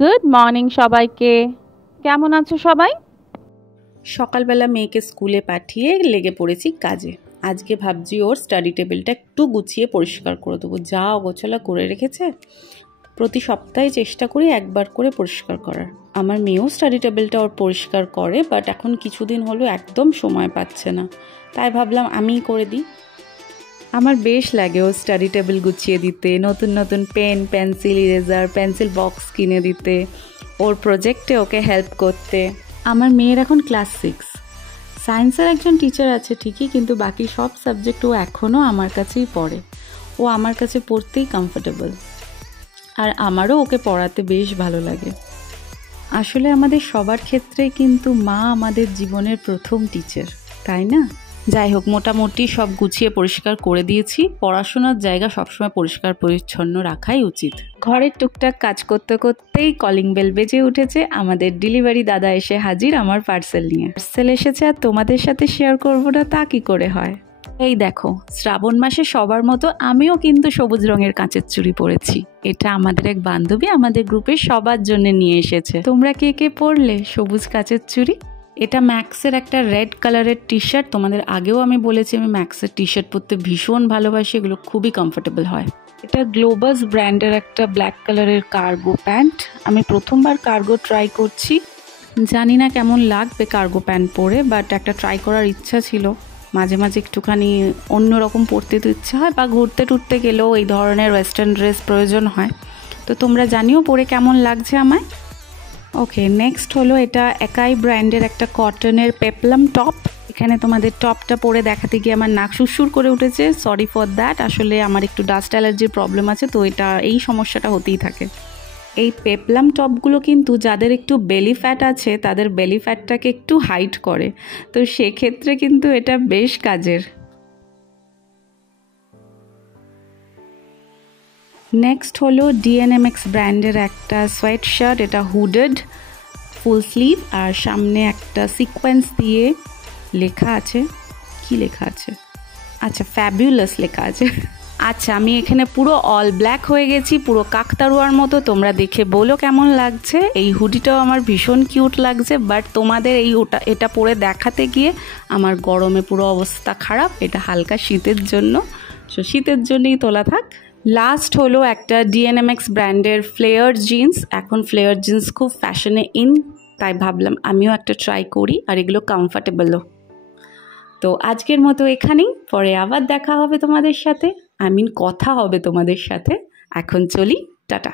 Good morning সবাইকে। কেমন আছো সবাই? সকালবেলা মেয়েকে স্কুলে পাঠিয়ে লেগে পড়েছি কাজে। আজকে ভাবছি ওর স্টাডি টেবিলটা একটু গুছিয়ে পরিষ্কার করে দেবো। যা অগোছালো করে রেখেছে, প্রতি সপ্তাহে চেষ্টা করি একবার করে পরিষ্কার করার। আমার মেয়েও স্টাডি টেবিলটা ওর পরিষ্কার করে, বাট এখন কিছুদিন হলো একদম সময় পাচ্ছে না, তাই ভাবলাম আমিই করে দিই। আমার বেশ লাগে ওর স্টাডি টেবিল গুছিয়ে দিতে, নতুন নতুন pen, pencil, eraser, pencil box কিনে দিতে, ওর প্রজেক্টে ওকে হেল্প করতে। আমার মেয়ের এখন ক্লাস 6। সায়েন্সের একজন টিচার আছে ঠিকই, কিন্তু বাকি সব সাবজেক্ট ও এখনও আমার কাছেই পড়ে। ও আমার কাছে পড়তেই কমফোর্টেবল, আর আমারও ওকে পড়াতে বেশ ভালো লাগে। আসলে আমাদের সবার ক্ষেত্রেই কিন্তু মা আমাদের জীবনের প্রথম টিচার, তাই না? যাই হোক, মোটামুটি সব গুছিয়ে পরিষ্কার করে দিয়েছি। পড়াশোনার জায়গা সবসময় পরিষ্কার পরিচ্ছন্ন রাখাই উচিত। ঘরের টুকটাক কাজ করতে করতেই কলিং বেল বেজে উঠেছে। আমাদের ডেলিভারি দাদা এসে হাজির আমার পার্সেল নিয়ে। পার্সেল এসেছে আর তোমাদের সাথে শেয়ার করবো না তা কি করে হয়। এই দেখো, শ্রাবণ মাসে সবার মতো আমিও কিন্তু সবুজ রঙের কাঁচের চুড়ি পরেছি। এটা আমাদের এক বান্ধবী আমাদের গ্রুপের সবার জন্য নিয়ে এসেছে। তোমরা কে কে পরলে সবুজ কাঁচের চুড়ি? এটা ম্যাক্সের একটা রেড কালারের টি শার্ট। তোমাদের আগেও আমি বলেছি আমি ম্যাক্সের টি শার্ট পরতে ভীষণ ভালোবাসি, এগুলো খুবই কমফোর্টেবল হয়। এটা গ্লোবাস ব্র্যান্ডের একটা ব্ল্যাক কালারের কার্গো প্যান্ট। আমি প্রথমবার কার্গো ট্রাই করছি, জানি না কেমন লাগবে কার্গো প্যান্ট পরে, বাট একটা ট্রাই করার ইচ্ছা ছিল। মাঝে মাঝে একটুখানি অন্যরকম পরতে তো ইচ্ছা হয়, বা ঘুরতে টুরতে গেলেও এই ধরনের ওয়েস্টার্ন ড্রেস প্রয়োজন হয়। তো তোমরা জানিও পরে কেমন লাগছে আমায়। ওকে, নেক্সট হলো এটা একাই ব্র্যান্ডের একটা কটনের পেপলাম টপ। এখানে তোমাদের টপটা পরে দেখাতে গিয়ে আমার নাক সুরসুর করে উঠেছে, সরি ফর দ্যাট। আসলে আমার একটু ডাস্ট অ্যালার্জির প্রবলেম আছে, তো এই সমস্যাটা হতেই থাকে। এই পেপলাম টপগুলো কিন্তু যাদের একটু বেলি ফ্যাট আছে তাদের বেলি ফ্যাটটাকে একটু হাইড করে, তো সেক্ষেত্রে কিন্তু এটা বেশ কাজের। নেক্সট হলো ডিএনএমএক্স ব্র্যান্ডের একটা সোয়েট শার্ট। এটা হুডেড, ফুল স্লিভ, আর সামনে একটা সিকোয়েন্স দিয়ে লেখা আছে। কি লেখা আছে? আচ্ছা, ফ্যাবুলাস লেখা আছে। আচ্ছা, আমি এখানে পুরো অল ব্ল্যাক হয়ে গেছি, পুরো কাকতারুয়ার মতো। তোমরা দেখে বলো কেমন লাগছে। এই হুডিটাও আমার ভীষণ কিউট লাগছে, বাট তোমাদের এটা পরে দেখাতে গিয়ে আমার গরমে পুরো অবস্থা খারাপ। এটা হালকা শীতের জন্য, সো শীতের জন্যই তোলা থাক। লাস্ট হলো একটা ডিএনএমএক্স ব্র্যান্ডের ফ্লেয়ার জিন্স। এখন ফ্লেয়ার জিন্স খুব ফ্যাশনে ইন, তাই ভাবলাম আমিও একটা ট্রাই করি, আর এগুলো কমফর্টেবলও। তো আজকের মতো এখানেই, পরে আবার দেখা হবে তোমাদের সাথে, কথা হবে তোমাদের সাথে। এখন চলি, টাটা।